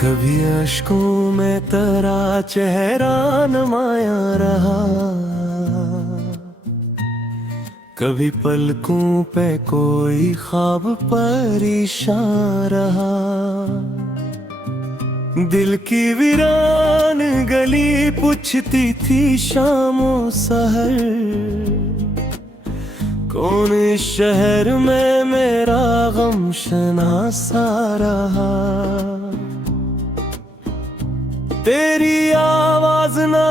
कभी अश्कों में तेरा चेहरा नुमाया रहा, कभी पलकों पे कोई ख्वाब परेशान रहा। दिल की वीरान गली पूछती थी शामों सहर, कौन इस शहर में मेरा गम शनासा रहा। तेरी आवाज ना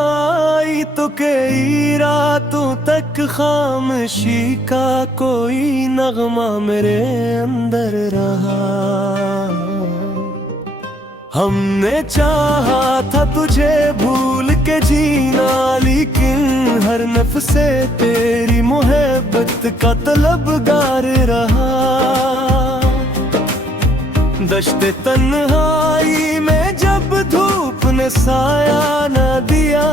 आई तो कई रातों तक खामोशी का कोई नगमा मेरे अंदर रहा। हमने चाहा था तुझे भूल के जीना, लेकिन हर नफ्से तेरी मोहब्बत का तलबगार रहा। दश्ते तन्हाई में जब धूप ने साया न दिया,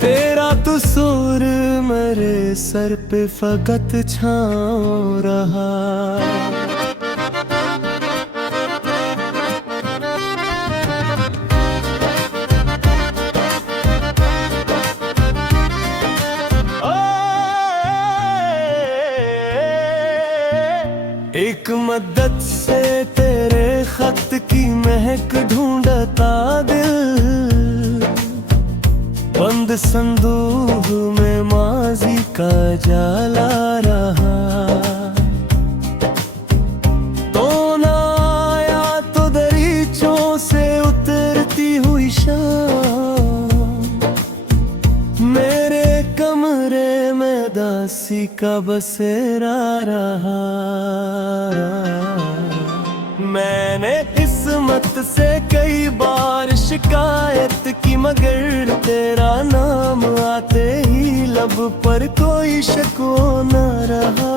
तेरा तो सुर मेरे सर पे फकत छाँव रहा। एक मदद से तेरे खत की महक ढूंढता दिल, बंद संदूक में माजी का जाला रहा। तो ना आया तो दरीचों से उतरती हुई शाम, मेरे कमरे में दासी का बसेरा रहा। मैंने किस्मत से कई बार शिकायत की, मगर तेरा नाम आते ही लब पर कोई शकवा न रहा।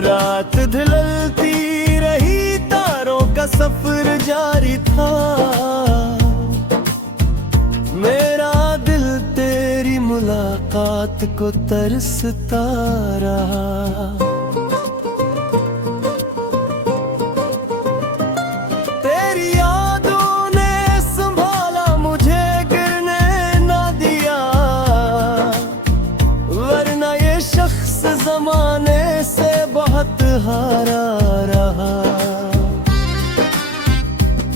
रात ढलती रही, तारों का सफर जारी था, मेरा दिल तेरी मुलाकात को तरसता रहा। तेरी यादों ने संभाला मुझे, गिरने ना दिया, वरना ये शख्स जमाने से बहुत हारा रहा।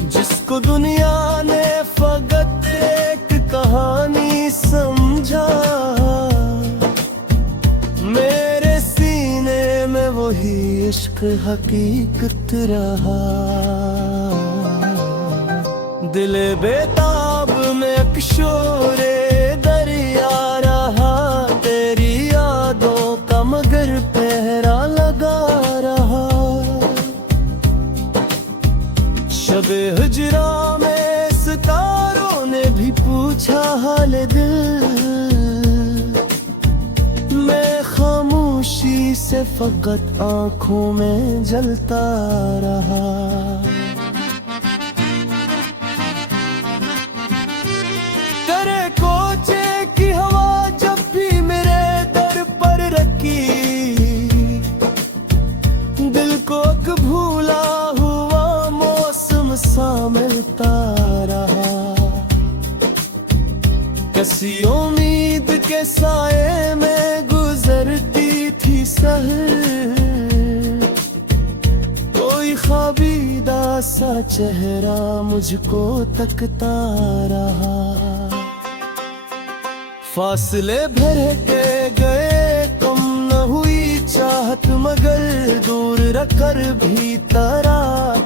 जिसको दुनिया ने फकत एक कहानी समझा, मेरे सीने में वही इश्क हकीकत रहा। दिले बेताब में अकशोरे दरिया रहा, तेरी यादों का मगर पहरा लगा रहा। शबे हुजरा में सितारों ने भी पूछा हाल दिल, मैं खामोशी से फकत आंखों में जलता रहा। तेरे कोचे की हवा जब भी मेरे दर पर रखी, दिल को एक भूला हुआ मौसम सा मिलता रहा। किसी उम्मीद के साए में गुजरती थी सहर, कोई ख्वाबीदा सा चेहरा मुझको तकता रहा। फासले भर के गए, कम न हुई चाहत, मगर दूर रखकर भी तेरा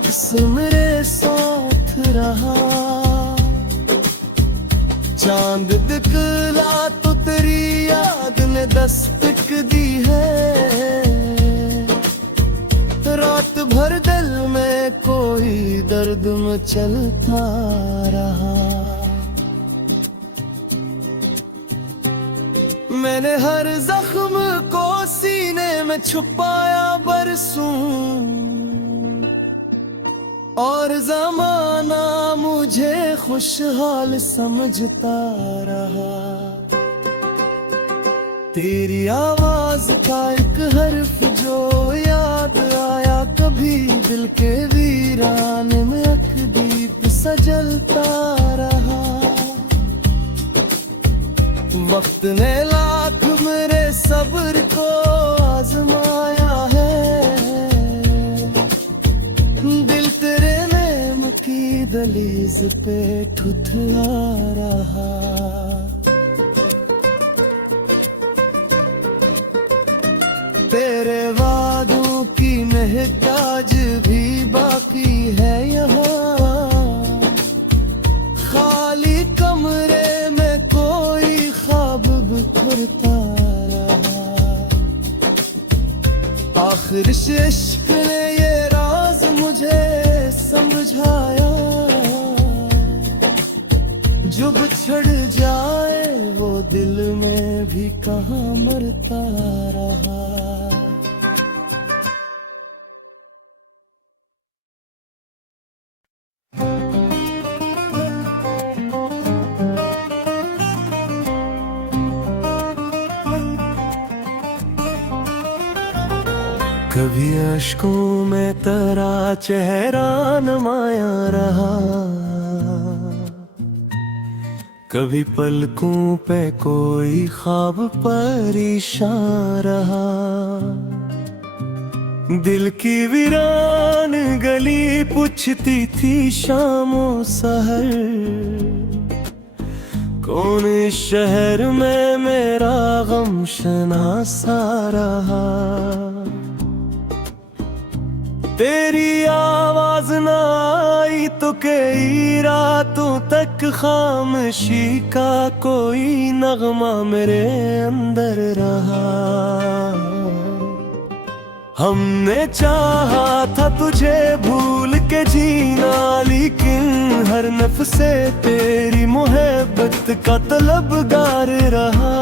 किस्म मेरे साथ रहा। चांद दिखला तो तेरी याद ने दस्तक दी है, रात भर दिल में कोई दर्द मचलता रहा। मैंने हर जख्म को सीने में छुपाया बरसों, और जमाना मुझे खुशहाल समझता रहा। तेरी आवाज का एक हर्फ जो याद आया कभी दिल के वीराने में अखदीप सा जलता रहा। वक्त ने लाख मेरे सब्र को आजमाया है, दिल तेरे नेम की दलीज पे ठुठला रहा। तेरे वादों की महताज भी बाकी है यहाँ, खाली कमरे में कोई ख्वाब बिखरता रहा। आखिर इश्क ने ये राज मुझे समझाया, जो बिछड़ जाए वो दिल में भी कहाँ मरता रहा। कभी अश्कों में तेरा चेहरा नुमाया रहा, कभी पलकों पे कोई ख्वाब परेशान रहा। दिल की वीरान गली पूछती थी शामों सहर, कौन इस शहर में मेरा गम शनासा रहा। तेरी आवाज ना आई तो कई रातों तक खामोशी का कोई नगमा मेरे अंदर रहा। हमने चाहा था तुझे भूल के जीना, लेकिन हर नफ्से तेरी मोहब्बत का तलबगार रहा।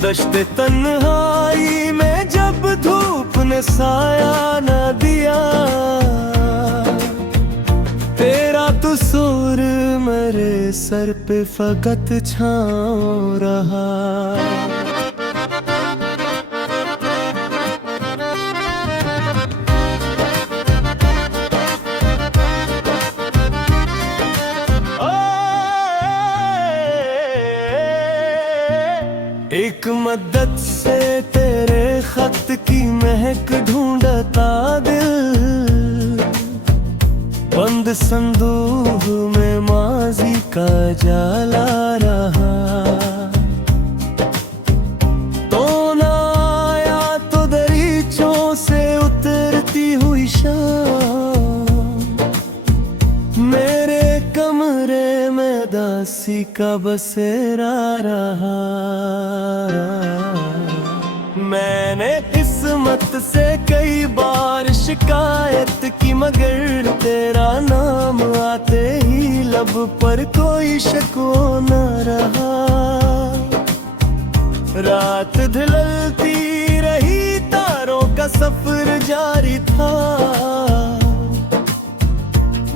दश्ते तन्हाई में जब धूप ने साया न दिया, तेरा तो सुर मेरे सर पे फकत छाँव रहा। एक मदद से तेरे खत की महक ढूंढता दिल, बंद संदूक में माजी का जाला रहा। तो ना आया तो दरीचों से उतरती हुई शाम, मेरे कमरे में दासी का बसेरा रहा। मैंने किस्मत से कई बार शिकायत की, मगर तेरा नाम आते ही लब पर कोई शको न रहा। रात ढलती रही, तारों का सफर जारी था,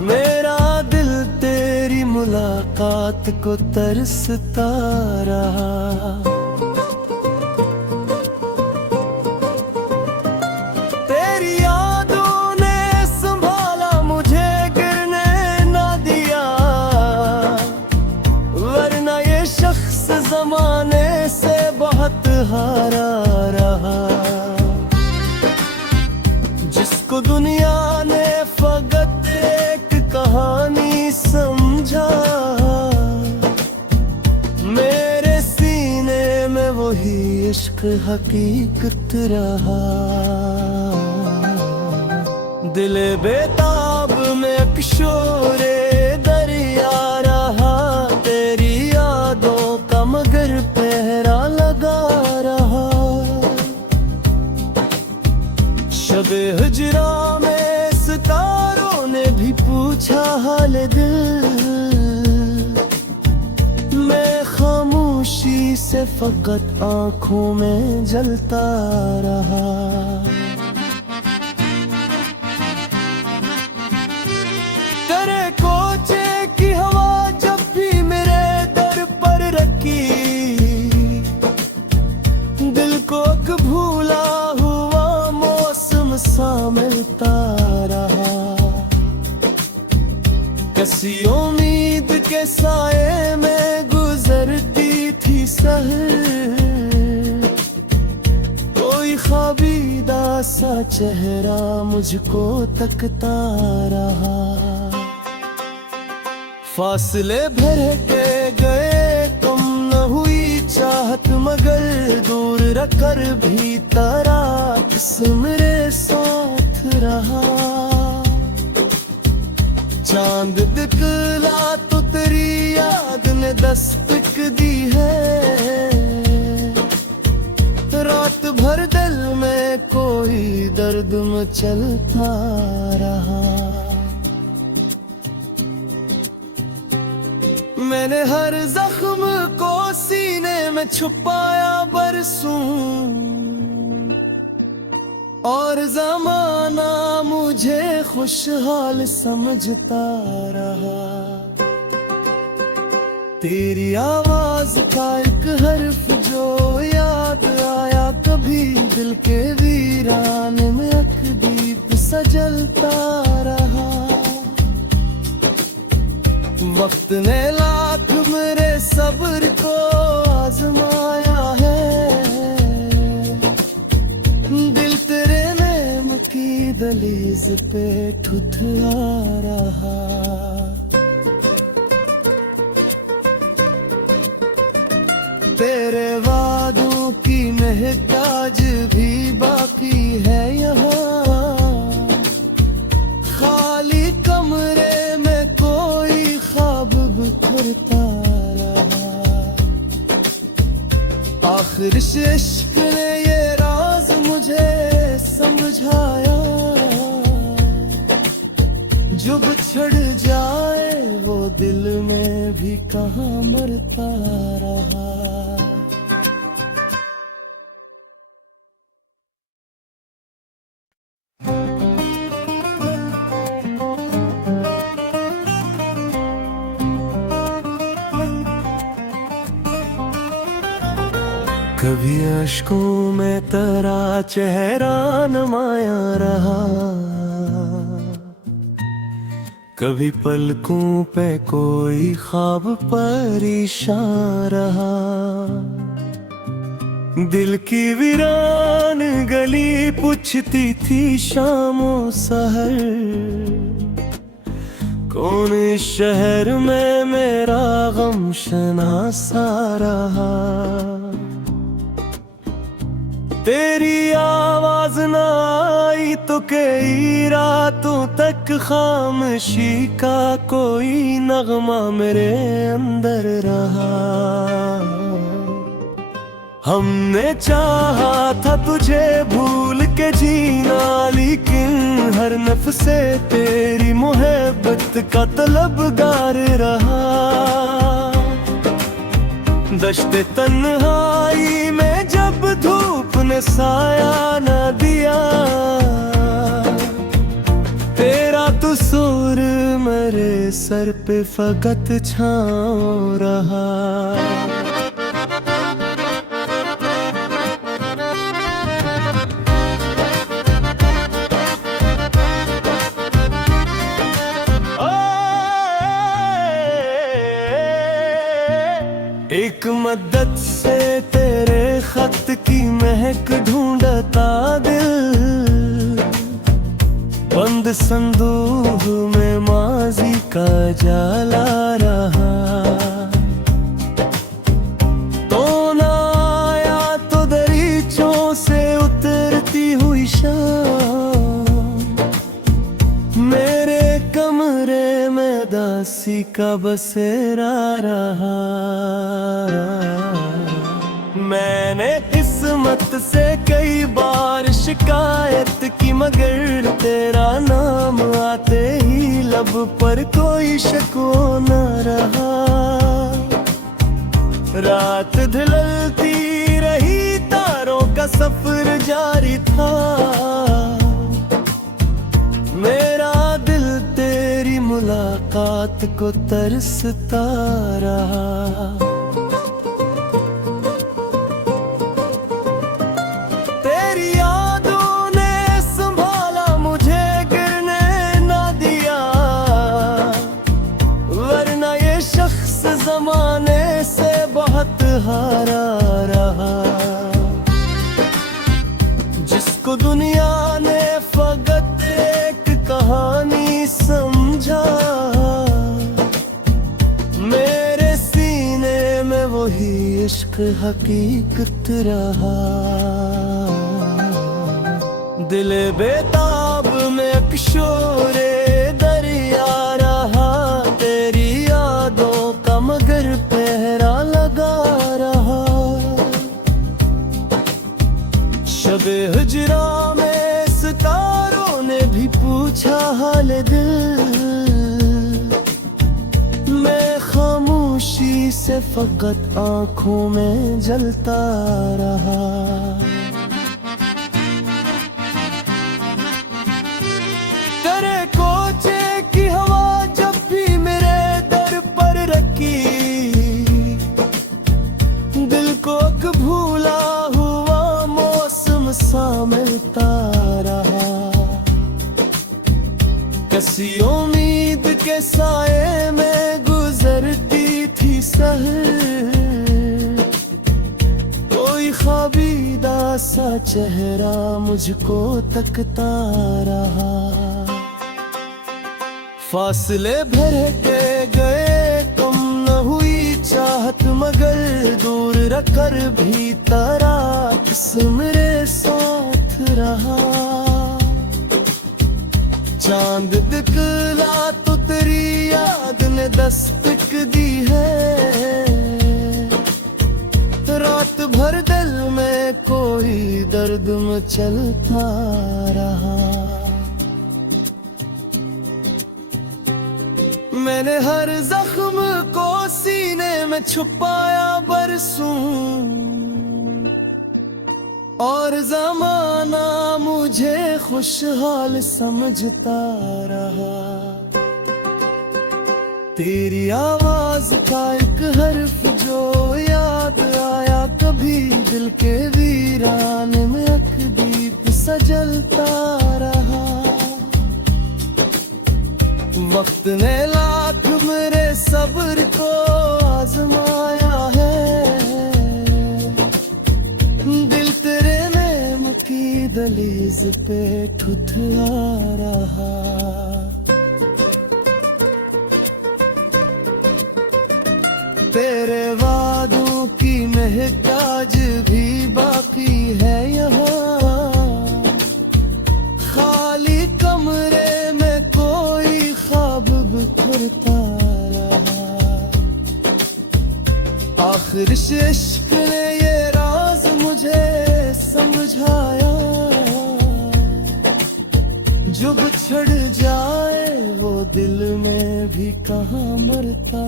मेरा दिल तेरी मुलाकात को तरसता रहा। तेरी यादों ने संभाला मुझे, गिरने ना दिया, वरना ये शख्स जमाने से बहुत हारा रहा। जिसको दुनिया ने फकत एक कहानी समझा, मेरे सीने में वही इश्क हकीकत रहा। दिल बेताब में अकशोरे दरिया रहा, तेरी यादों का मगर पहरा लगा रहा। शबे हिजरा में सितारों ने भी पूछा हाल दिल, मैं खामोशी से फकत आंखों में जलता रहा। तेरे कोचे की हवा जब भी मेरे दर पर रखी, दिल को एक भूला हुआ मौसम किसी उम्मीद के साए में गुजरती थी सहर, कोई ख्वाबीदा सा चेहरा मुझको तकता रहा। फासले भर के गए तुम, न हुई चाहत मगर दूर रखकर भी तरास मेरे साथ रहा। चांद दिखला तो तेरी याद ने दस्तक दी है, रात भर दिल में कोई दर्द मचलता रहा। मैंने हर जख्म को सीने में छुपाया बरसों, और ज़माना मुझे खुशहाल समझता रहा। तेरी आवाज का एक हर्फ जो याद आया कभी, दिल के वीरान में अखदीप सजलता रहा। वक्त ने लाख मेरे सब्र को आजमाया है, दिल तेरे नेम की दहलीज पे ठुठला रहा। तेरे वादों की महताज भी बाकी है यहाँ, खाली कमरे में कोई ख्वाब बिखरता रहा। आखिर इश्क ने ये राज मुझे समझाया, जो बिछड़ जाए वो दिल में भी कहाँ मरता रहा। कभी अश्कों में तेरा चेहरा नुमाया रहा, कभी पलकों पे कोई ख्वाब परेशान रहा। दिल की वीरान गली पूछती थी शामों सहर, कौन इस शहर में मेरा गम शनासा रहा। तेरी आवाज ना आई तो कई रातों तक खामोशी का कोई नगमा मेरे अंदर रहा। हमने चाहा था तुझे भूल के जीना, लेकिन हर नफ्स से तेरी मोहब्बत का तलबगार रहा। दश्ते तन्हाई में जब धूप ने साया न दिया, तेरा तो सूर मेरे सर पे फकत छाँव रहा। एक मदद से तेरे खत की महक ढूंढता दिल, बंद संदूक में माजी का जाला रहा। तो ना आया तो दरीचों से उतरती हुई शाम, मेरे कमरे में दासी का बसेरा रहा। मैंने किस्मत से कई बार शिकायत की, मगर तेरा नाम आते ही लब पर कोई शकवा न रहा। रात ढलती रही, तारों का सफर जारी था, मेरा दिल तेरी मुलाकात को तरसता रहा। हारा रहा। जिसको दुनिया ने फकत एक कहानी समझा, मेरे सीने में वही इश्क हकीकत रहा। दिल बेताब में अकशोरे दरिया रहा, तेरी यादों का मगर पहरा लगा रहा। शबे हिजरा में सितारों ने भी पूछा हाल दिल, मैं खामोशी से फकत आंखों में जलता रहा। तेरे कोचे की हवा जब भी मेरे दर पर रखी, दिल को एक भूला हुआ मौसम सा मिलता रहा। किसी उम्मीद के साए में गुजरती थी सहर, कोई ख्वाबीदा सा चेहरा मुझको तकता रहा। फासले भर के गए कम न हुई चाहत, मगर दूर रखकर भी तारा मेरे साथ रहा। चांद दिखला तो तेरी याद ने दस्तक दी है, रात भर दिल में कोई दर्द मचलता रहा। मैंने हर जख्म को सीने में छुपाया बरसों, और जमाना मुझे खुशहाल समझता रहा। तेरी आवाज का एक हर्फ जो याद आया कभी, दिल के वीरान में एक दीप सजलता रहा। वक्त ने लाख मेरे सब्र को आजमाया है, दिल तेरे नेम की दहलीज पे ठुठला रहा। तेरे वादों की महक आज भी बाकी है यहाँ, खाली कमरे में कोई ख्वाब बिखरता रहा। आखिर इश्क ने ये राज मुझे समझाया, जो बिछड़ जाए वो दिल में भी कहाँ मरता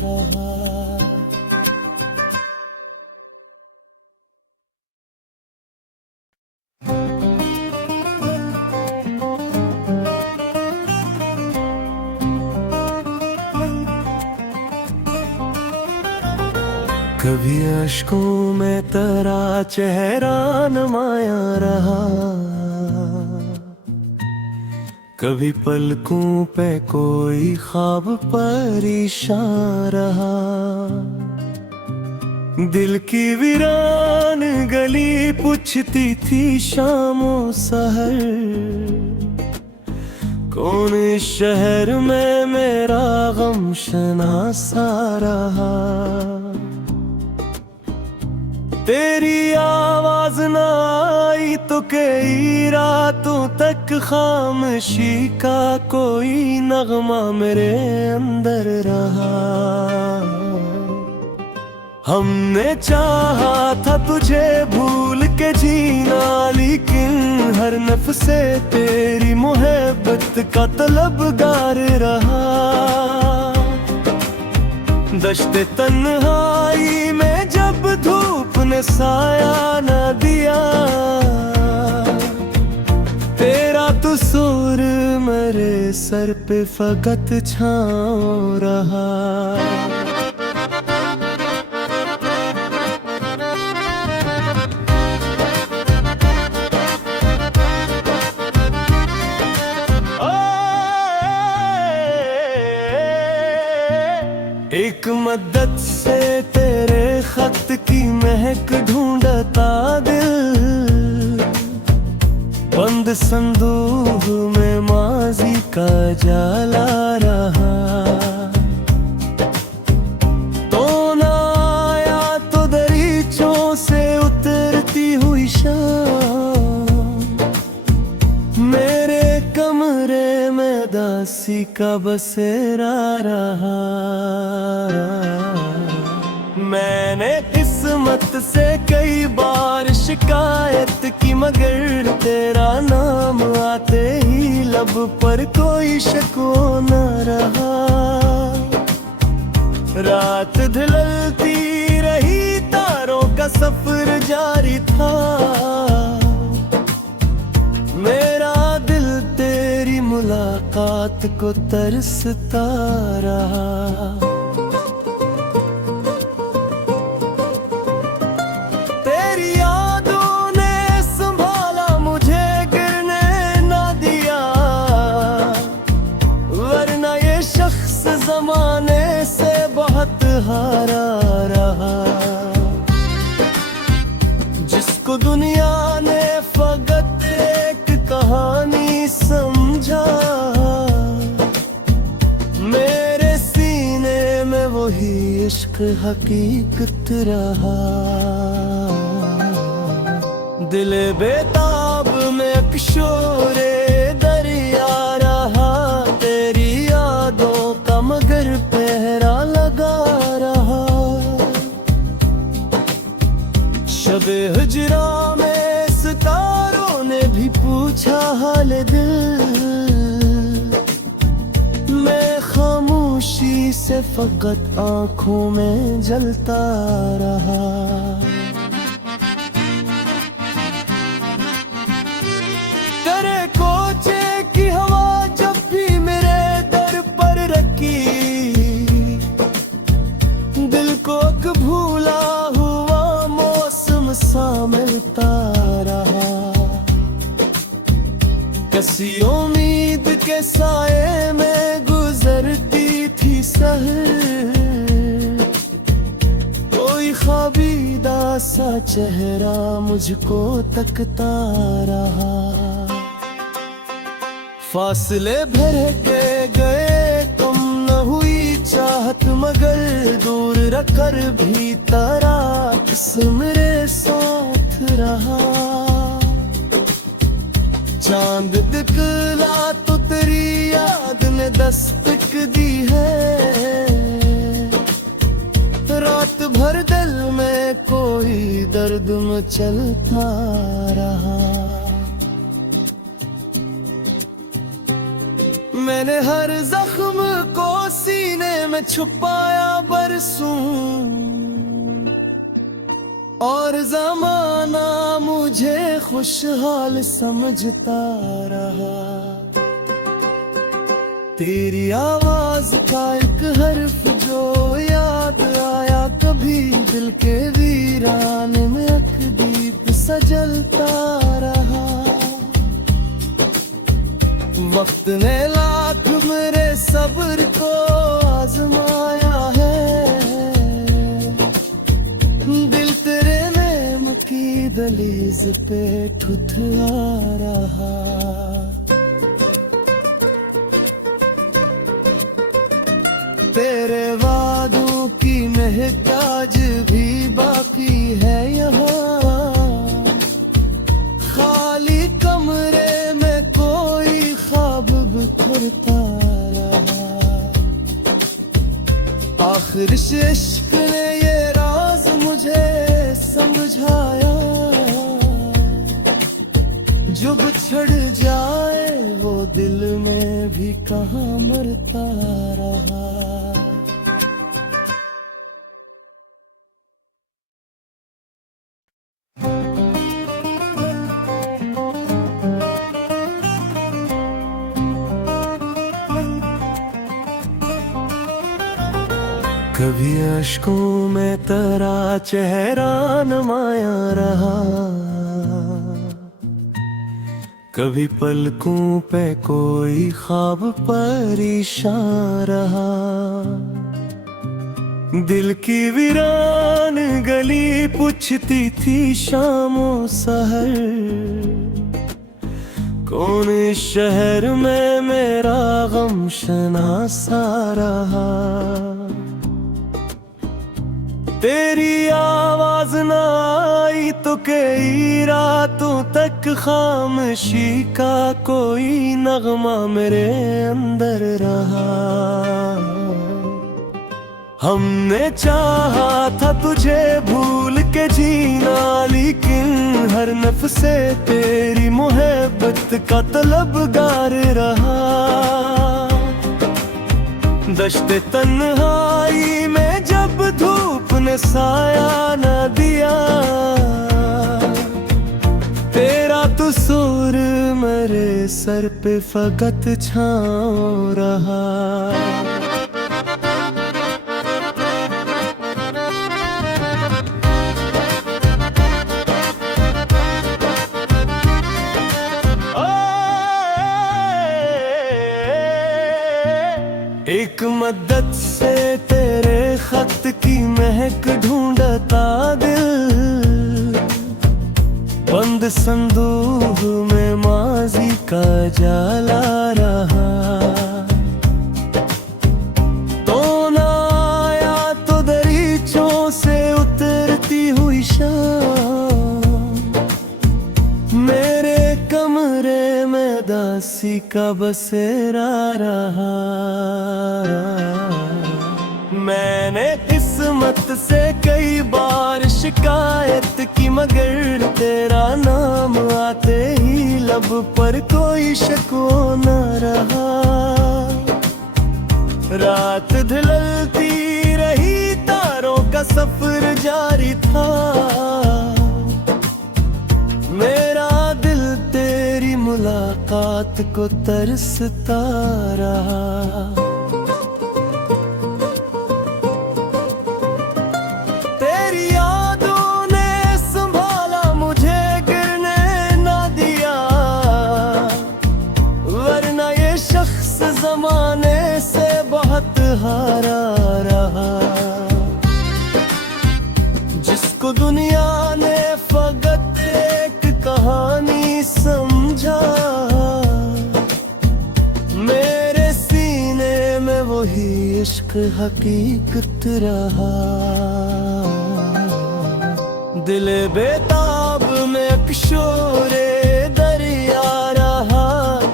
रहा। कभी अश्कों में तेरा चेहरा नमाया रहा, कभी पलकों पे कोई ख्वाब परेशान रहा। दिल की वीरान गली पूछती थी शामों सहर, कौन इस शहर में मेरा गम शनासा रहा। तेरी आवाज न आई तो कई रातों तक खामोशी का कोई नगमा मेरे अंदर रहा। हमने चाहा था तुझे भूल के जीना, लेकिन हर नफ्से तेरी मोहब्बत का तलबगार रहा। दश्ते तन्हाई में जब धूप ने साया न दिया, तेरा तो सूर मेरे सर पे फकत छाँव रहा। एक मद्दत से तेरे खत की महक ढूंढता दिल, बंद संदूक में माजी का जाला रहा। तो ना आया तो दरीचों से उतरती हुई शाम, मेरे कमरे में दासी का बसेरा रहा। मैंने किस्मत से कई बार शिकायत की, मगर तेरा नाम आते ही लब पर कोई शको न रहा। रात ढलती रही, तारों का सफर जारी था, मेरा दिल तेरी मुलाकात को तरसता रहा। ज़माने से बहुत हारा रहा, जिसको दुनिया ने फकत एक कहानी समझा, मेरे सीने में वही इश्क हकीकत रहा। दिल बेताब में अकशोरे दरिया रहा, तेरी यादों का मगर पहरा लगा रहा। शबे हुजरा में सितारों ने भी पूछा हाल दिल, मैं खामोशी से फकत आंखों में जलता रहा। तेरे कोचे की हवा जब भी मेरे दर पर रखी, दिल को एक भूला हुआ मौसम सा मिलता रहा। किसी उम्मीद के साए में गुजरती थी सहर, कोई ख्वाबीदा सा चेहरा मुझको तकता रहा। फासले भर के गए, तुम न हुई चाहत, मगर दूर रखकर भी तेरा किस्म मेरे साथ रहा। चांद दिखला तो तेरी याद ने दस्तक दी है, रात भर दिल में कोई दर्द मचलता रहा। मैंने हर जख्म को सीने में छुपाया बरसों, और ज़माना मुझे खुशहाल समझता रहा। तेरी आवाज का एक हर्फ जो याद आया, कभी दिल के वीरान में एक दीप सजलता रहा। वक्त ने लाख मेरे सब्र को आजमाया है, दिल तेरे नेमत की दहलीज पे ठुठला रहा। तेरे वादों की महक आज भी बाकी है यहाँ, खाली कमरे में कोई ख्वाब बिखरता रहा। आखिर इश्क ने ये राज मुझे समझाया, जो बिछड़ जाए वो दिल में भी कहाँ मरता रहा। कभी अश्कों में तेरा चेहरा नुमाया रहा, कभी पलकों पे कोई ख्वाब परेशान रहा। दिल की वीरान गली पूछती थी शामों सहर, कौन इस शहर में मेरा गम शनासा रहा। तेरी आवाज ना आई तो कई रातों तक खामोशी का कोई नगमा मेरे अंदर रहा। हमने चाहा था तुझे भूल के जीना, लेकिन हर नफ्से तेरी मोहब्बत का तलबगार रहा। दश्ते तन्हाई में जब धूप ने साया न दिया, तेरा तो सुर मेरे सर पे फकत छाँव रहा। एक मदद से तेरे खत की महक ढूंढता दिल, बंद संदूक में माजी का जाला रहा। तो ना आया तो दरीचों से उतरती हुई शाम, मेरे कमरे में दासी का बसेरा रहा। मैंने किस्मत से कई बार शिकायत की, मगर तेरा नाम आते ही लब पर कोई शको न रहा। रात ढलती रही, तारों का सफर जारी था, मेरा दिल तेरी मुलाकात को तरसता रहा। तेरी यादों ने संभाला मुझे, गिरने ना दिया, वरना ये शख्स जमाने से बहुत हारा रहा। जिसको दुनिया ने फकत एक कहानी समझा, मेरे सीने में वही इश्क हकीकत रहा। दिल बेताब में अकशोरे दरिया रहा,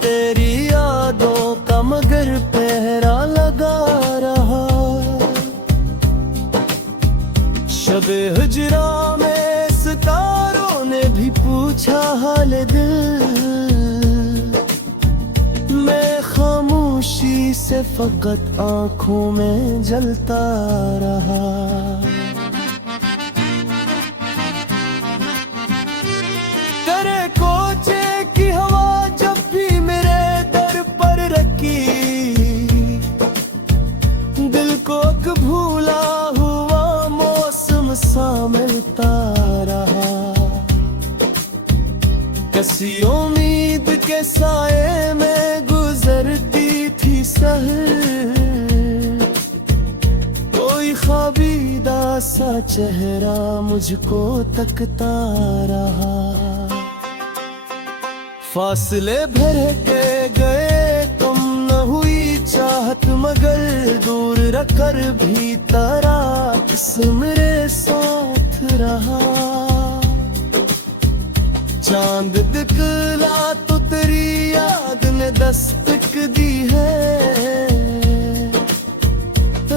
तेरी यादों का मगर पहरा लगा रहा। शबे हुजरा में सितारों ने भी पूछा हाल दिल, मैं खामोशी से फकत आंखों में जलता रहा। तेरे कोचे की हवा जब भी मेरे दर पर रखी, दिल को एक भूला हुआ मौसम सा मिलता रहा। किसी उम्मीद के साए में गुजरती थी सहर, कोई ख्वाबीदा सा चेहरा मुझको तकता रहा। फासले भर के गए कम न हुई चाहत, मगर दूर रखकर भी तारा किस मेरे साथ रहा। चांद दिखला तो तेरी याद ने दस्तक दी है,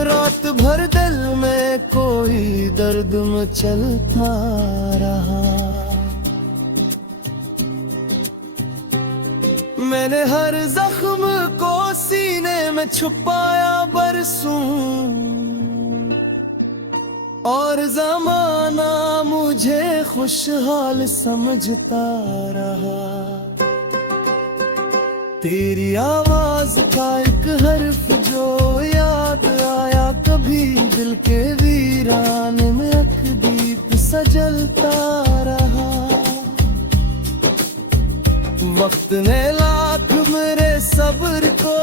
रात भर दिल में कोई दर्द मचलता रहा। मैंने हर जख्म को सीने में छुपाया बरसों, और जमाना मुझे खुशहाल समझता रहा। तेरी आवाज का एक हर्फ जो याद आया, कभी दिल के वीरान में एक दीप सजलता रहा। वक्त ने लाख मेरे सब्र को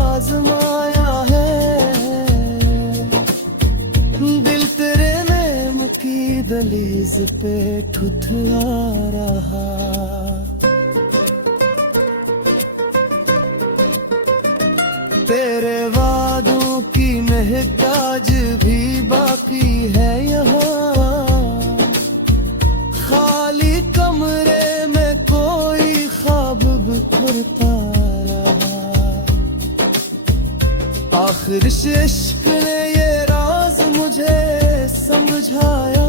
आजमाया है, दहलीज पे ठुठला रहा। तेरे वादों की महताज भी बाकी है यहाँ, खाली कमरे में कोई ख्वाब बिखरता रहा। आखिर इश्क ने ये राज मुझे समझाया,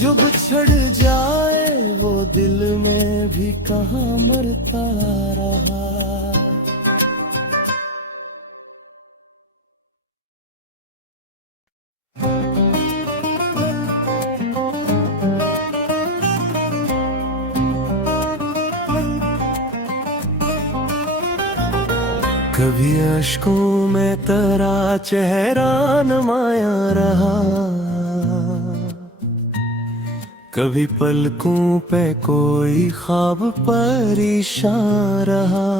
जो बिछड़ जाए वो दिल में भी कहाँ मरता रहा। कभी अश्कों में तेरा चेहरा नमाया रहा, कभी पलकों पे कोई ख्वाब परेशान रहा।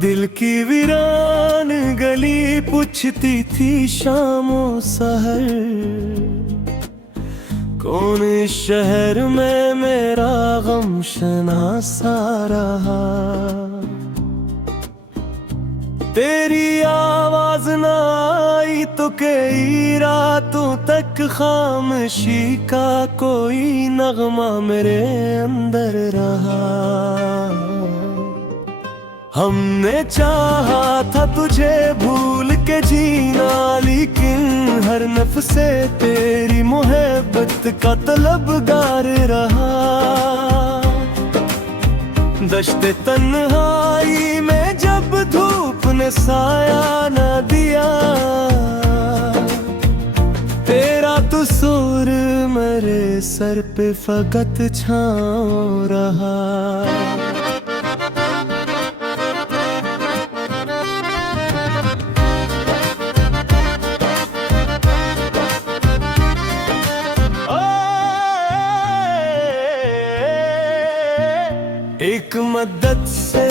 दिल की वीरान गली पूछती थी शामों सहर, कौन इस शहर में मेरा गम शनासा रहा। तेरी आवाज ना आई तो कई रातों तक खामोशी का कोई नगमा मेरे अंदर रहा। हमने चाहा था तुझे भूल के जीना, लेकिन हर नफ्से तेरी मोहब्बत का तलबगार रहा। दश्ते तन्हाई में जब धूप ने साया न दिया, तेरा तो सूर मेरे सर पे फकत छाँव रहा। एक मद्दत से